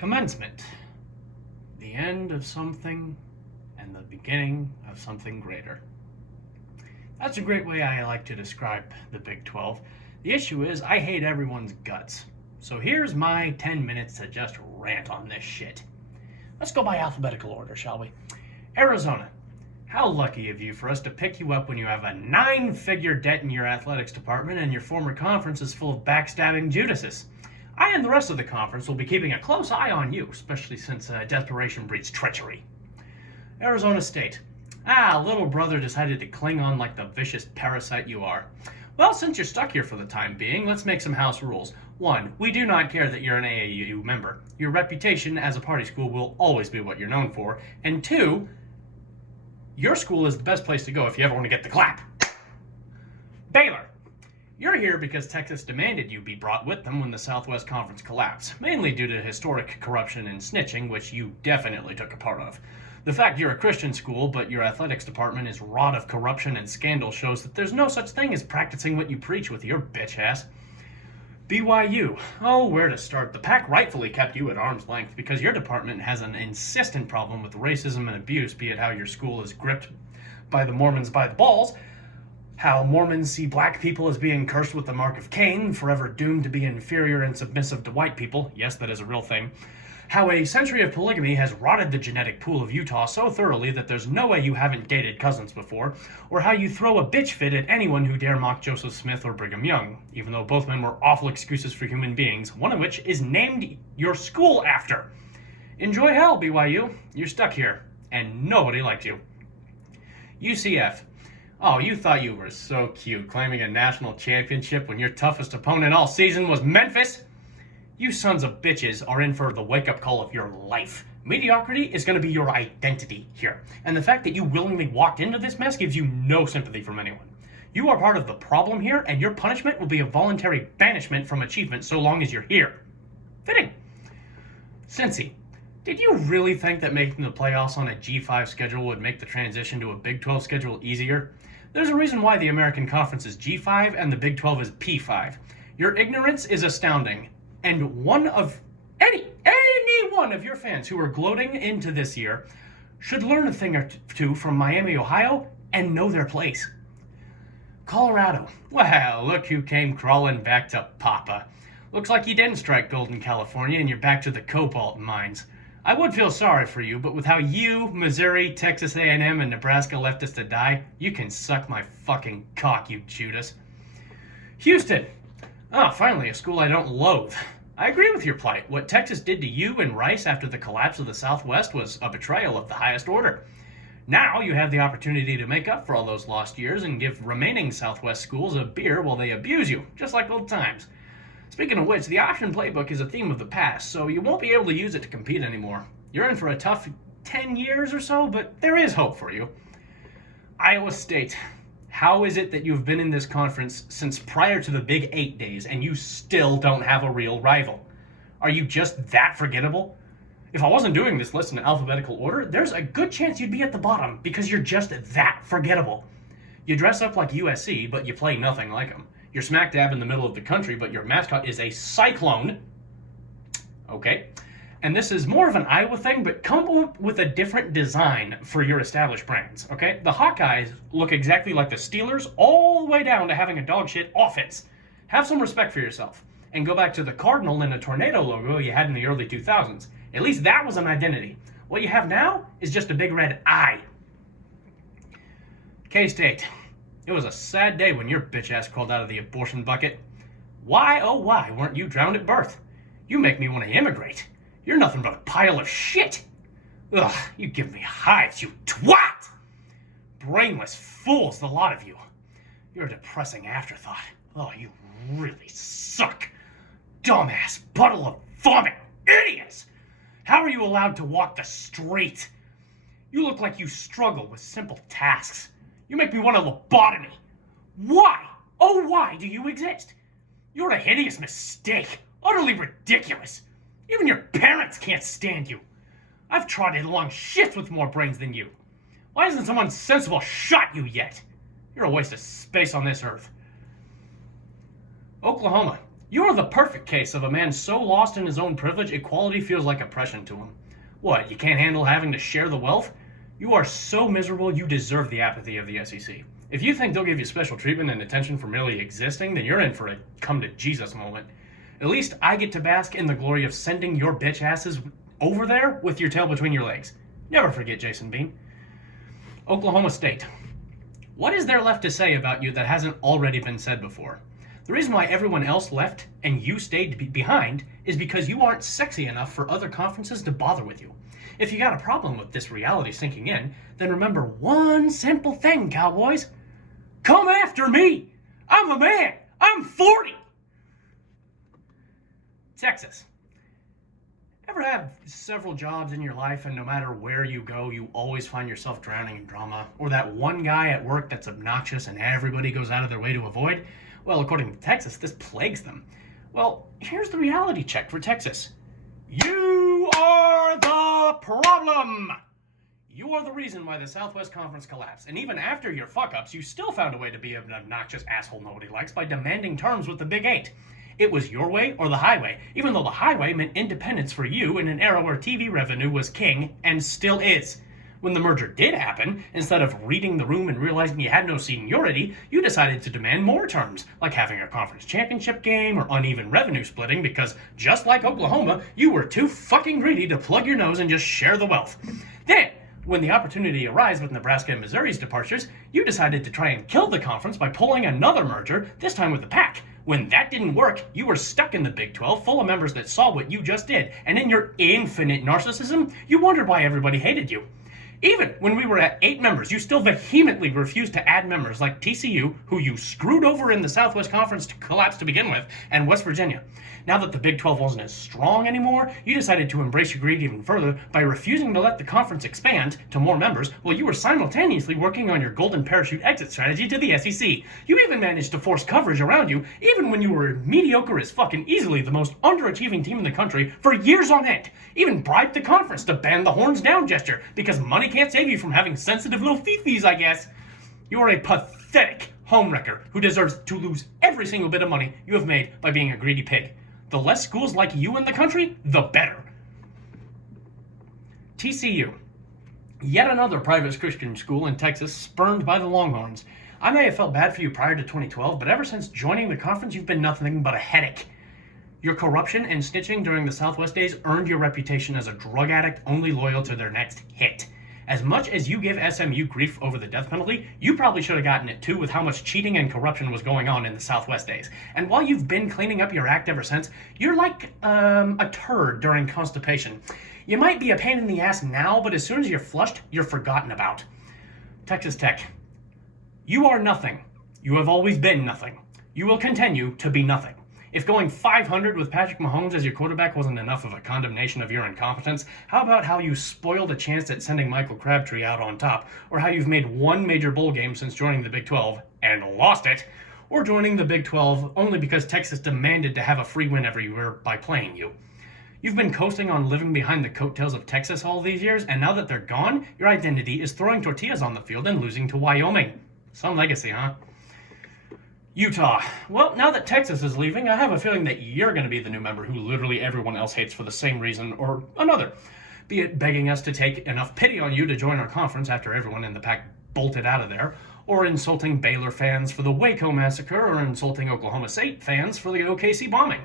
Commencement. The end of something and the beginning of something greater. That's a great way I like to describe the Big 12. The issue is I hate everyone's guts. So here's my 10 minutes to just rant on this shit. Let's go by alphabetical order, shall we? Arizona. How lucky of you for us to pick you up when you have a 9-figure debt in your athletics department and your former conference is full of backstabbing Judases. I and the rest of the conference will be keeping a close eye on you, especially since desperation breeds treachery. Arizona State. Little brother decided to cling on like the vicious parasite you are. Well, since you're stuck here for the time being, let's make some house rules. 1. We do not care that you're an AAU member. Your reputation as a party school will always be what you're known for. And 2, your school is the best place to go if you ever want to get the clap. Baylor. You're here because Texas demanded you be brought with them when the Southwest Conference collapsed, mainly due to historic corruption and snitching, which you definitely took a part of. The fact you're a Christian school, but your athletics department is wrought of corruption and scandal shows that there's no such thing as practicing what you preach with your bitch ass. BYU. Oh, where to start? The pack rightfully kept you at arm's length because your department has an insistent problem with racism and abuse, be it how your school is gripped by the Mormons by the balls, how Mormons see black people as being cursed with the mark of Cain, forever doomed to be inferior and submissive to white people. Yes, that is a real thing. How a century of polygamy has rotted the genetic pool of Utah so thoroughly that there's no way you haven't dated cousins before, or how you throw a bitch fit at anyone who dare mock Joseph Smith or Brigham Young, even though both men were awful excuses for human beings, one of which is named your school after. Enjoy hell, BYU. You're stuck here, and nobody likes you. UCF. Oh, you thought you were so cute, claiming a national championship when your toughest opponent all season was Memphis? You sons of bitches are in for the wake-up call of your life. Mediocrity is going to be your identity here. And the fact that you willingly walked into this mess gives you no sympathy from anyone. You are part of the problem here, and your punishment will be a voluntary banishment from achievement so long as you're here. Fitting. Cincy. Did you really think that making the playoffs on a G5 schedule would make the transition to a Big 12 schedule easier? There's a reason why the American Conference is G5 and the Big 12 is P5. Your ignorance is astounding. And any one of your fans who are gloating into this year should learn a thing or two from Miami, Ohio, and know their place. Colorado. Well, look who came crawling back to Papa. Looks like you didn't strike gold in California and you're back to the cobalt mines. I would feel sorry for you, but with how you, Missouri, Texas A&M, and Nebraska left us to die, you can suck my fucking cock, you Judas. Houston. Finally, a school I don't loathe. I agree with your plight. What Texas did to you and Rice after the collapse of the Southwest was a betrayal of the highest order. Now you have the opportunity to make up for all those lost years and give remaining Southwest schools a beer while they abuse you, just like old times. Speaking of which, the option playbook is a theme of the past, so you won't be able to use it to compete anymore. You're in for a tough 10 years or so, but there is hope for you. Iowa State. How is it that you've been in this conference since prior to the Big 8 days and you still don't have a real rival? Are you just that forgettable? If I wasn't doing this list in alphabetical order, there's a good chance you'd be at the bottom because you're just that forgettable. You dress up like USC, but you play nothing like them. You're smack dab in the middle of the country, but your mascot is a cyclone. Okay. And this is more of an Iowa thing, but come up with a different design for your established brands, okay? The Hawkeyes look exactly like the Steelers, all the way down to having a dog shit offense. Have some respect for yourself, and go back to the Cardinal and a tornado logo you had in the early 2000s. At least that was an identity. What you have now is just a big red eye. K-State. It was a sad day when your bitch ass crawled out of the abortion bucket. Why, oh why, weren't you drowned at birth? You make me want to immigrate. You're nothing but a pile of shit. Ugh, you give me hives, you twat! Brainless fools, the lot of you. You're a depressing afterthought. Oh, you really suck. Dumbass puddle of vomit idiots! How are you allowed to walk the street? You look like you struggle with simple tasks. You make me want a lobotomy. Why? Oh, why do you exist? You're a hideous mistake. Utterly ridiculous. Even your parents can't stand you. I've trotted along shifts with more brains than you. Why hasn't someone sensible shot you yet? You're a waste of space on this earth. Oklahoma. You're the perfect case of a man so lost in his own privilege, equality feels like oppression to him. What, you can't handle having to share the wealth? You are so miserable you deserve the apathy of the SEC. If you think they'll give you special treatment and attention for merely existing, then you're in for a come-to-Jesus moment. At least I get to bask in the glory of sending your bitch asses over there with your tail between your legs. Never forget Jason Bean. Oklahoma State. What is there left to say about you that hasn't already been said before? The reason why everyone else left and you stayed behind is because you aren't sexy enough for other conferences to bother with you. If you got a problem with this reality sinking in, then remember one simple thing, Cowboys. Come after me! I'm a man! I'm 40! Texas. Ever have several jobs in your life and no matter where you go, you always find yourself drowning in drama? Or that one guy at work that's obnoxious and everybody goes out of their way to avoid? Well, according to Texas, this plagues them. Well, here's the reality check for Texas. You are the problem! You are the reason why the Southwest Conference collapsed. And even after your fuck-ups, you still found a way to be an obnoxious asshole nobody likes by demanding terms with the Big Eight. It was your way or the highway, even though the highway meant independence for you in an era where TV revenue was king and still is. When the merger did happen, instead of reading the room and realizing you had no seniority, you decided to demand more terms, like having a conference championship game or uneven revenue splitting because, just like Oklahoma, you were too fucking greedy to plug your nose and just share the wealth. Then, when the opportunity arose with Nebraska and Missouri's departures, you decided to try and kill the conference by pulling another merger, this time with the Pac. When that didn't work, you were stuck in the Big 12 full of members that saw what you just did, and in your infinite narcissism, you wondered why everybody hated you. Even when we were at 8 members, you still vehemently refused to add members like TCU, who you screwed over in the Southwest Conference to collapse to begin with, and West Virginia. Now that the Big 12 wasn't as strong anymore, you decided to embrace your greed even further by refusing to let the conference expand to more members while you were simultaneously working on your golden parachute exit strategy to the SEC. You even managed to force coverage around you, even when you were mediocre as fucking easily the most underachieving team in the country for years on end. Even bribed the conference to ban the horns down gesture, because money can't save you from having sensitive little fifis, I guess. You are a pathetic homewrecker who deserves to lose every single bit of money you have made by being a greedy pig. The less schools like you in the country, the better. TCU. Yet another private Christian school in Texas spurned by the Longhorns. I may have felt bad for you prior to 2012, but ever since joining the conference, you've been nothing but a headache. Your corruption and snitching during the Southwest days earned your reputation as a drug addict only loyal to their next hit. As much as you give SMU grief over the death penalty, you probably should have gotten it too with how much cheating and corruption was going on in the Southwest days. And while you've been cleaning up your act ever since, you're like a turd during constipation. You might be a pain in the ass now, but as soon as you're flushed, you're forgotten about. Texas Tech. You are nothing. You have always been nothing. You will continue to be nothing. If going 500 with Patrick Mahomes as your quarterback wasn't enough of a condemnation of your incompetence, how about how you spoiled a chance at sending Michael Crabtree out on top, or how you've made one major bowl game since joining the Big 12 and lost it, or joining the Big 12 only because Texas demanded to have a free win every year by playing you. You've been coasting on living behind the coattails of Texas all these years, and now that they're gone, your identity is throwing tortillas on the field and losing to Wyoming. Some legacy, huh? Utah. Well, now that Texas is leaving, I have a feeling that you're going to be the new member who literally everyone else hates for the same reason or another. Be it begging us to take enough pity on you to join our conference after everyone in the pack bolted out of there, or insulting Baylor fans for the Waco massacre, or insulting Oklahoma State fans for the OKC bombing.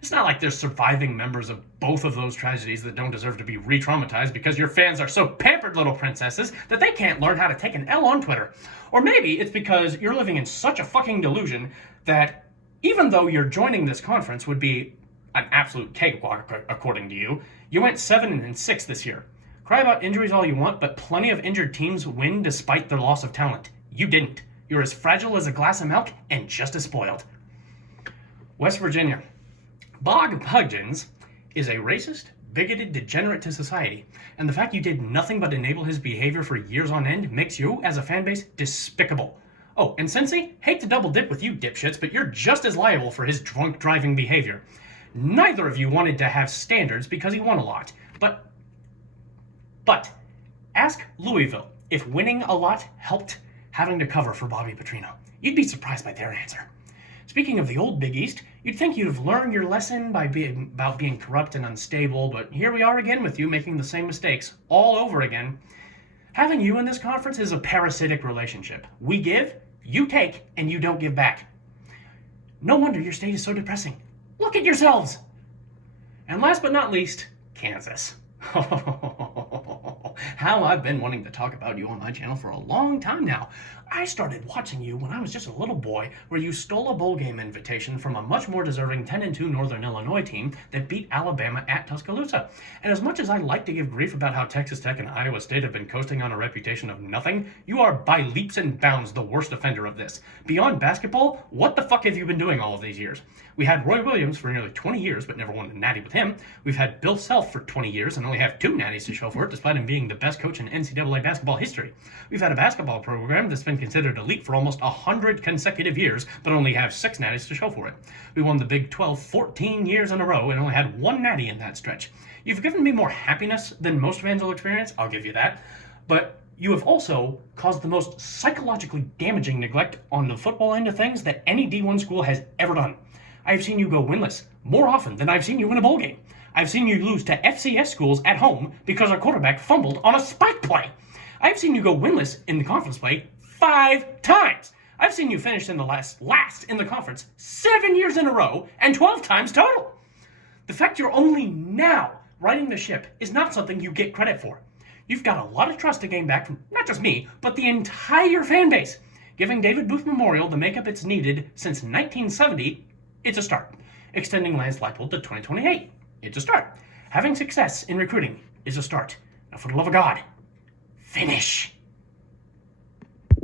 It's not like there's surviving members of both of those tragedies that don't deserve to be re-traumatized because your fans are so pampered little princesses that they can't learn how to take an L on Twitter. Or maybe it's because you're living in such a fucking delusion that even though you're joining this conference would be an absolute cakewalk according to you, you went 7-6 this year. Cry about injuries all you want, but plenty of injured teams win despite their loss of talent. You didn't. You're as fragile as a glass of milk and just as spoiled. West Virginia. Bob Huggins is a racist, bigoted degenerate to society, and the fact you did nothing but enable his behavior for years on end makes you, as a fan base, despicable. Oh, and Cincy, hate to double dip with you dipshits, but you're just as liable for his drunk driving behavior. Neither of you wanted to have standards because he won a lot, but ask Louisville if winning a lot helped having to cover for Bobby Petrino. You'd be surprised by their answer. Speaking of the old Big East, you'd think you'd have learned your lesson about being corrupt and unstable, but here we are again with you making the same mistakes all over again. Having you in this conference is a parasitic relationship. We give, you take, and you don't give back. No wonder your state is so depressing. Look at yourselves! And last but not least, Kansas. How I've been wanting to talk about you on my channel for a long time now. I started watching you when I was just a little boy, where you stole a bowl game invitation from a much more deserving 10-2 Northern Illinois team that beat Alabama at Tuscaloosa. And as much as I like to give grief about how Texas Tech and Iowa State have been coasting on a reputation of nothing, you are by leaps and bounds the worst offender of this. Beyond basketball, what the fuck have you been doing all of these years? We had Roy Williams for nearly 20 years, but never won a natty with him. We've had Bill Self for 20 years and only have 2 natties to show for it, despite him being the best coach in NCAA basketball history. We've had a basketball program that's been considered elite for almost 100 consecutive years, but only have 6 natties to show for it. We won the Big 12 14 years in a row and only had 1 natty in that stretch. You've given me more happiness than most fans will experience, I'll give you that, but you have also caused the most psychologically damaging neglect on the football end of things that any D1 school has ever done. I've seen you go winless more often than I've seen you win a bowl game. I've seen you lose to FCS schools at home because our quarterback fumbled on a spike play. I've seen you go winless in the conference play 5 times. I've seen you finish in the last in the conference 7 years in a row and 12 times total. The fact you're only now righting the ship is not something you get credit for. You've got a lot of trust to gain back from not just me, but the entire fan base. Giving David Booth Memorial the makeup it's needed since 1970, it's a start. Extending Lance Leipold to 2028, it's a start. Having success in recruiting is a start. Now, for the love of God, finish.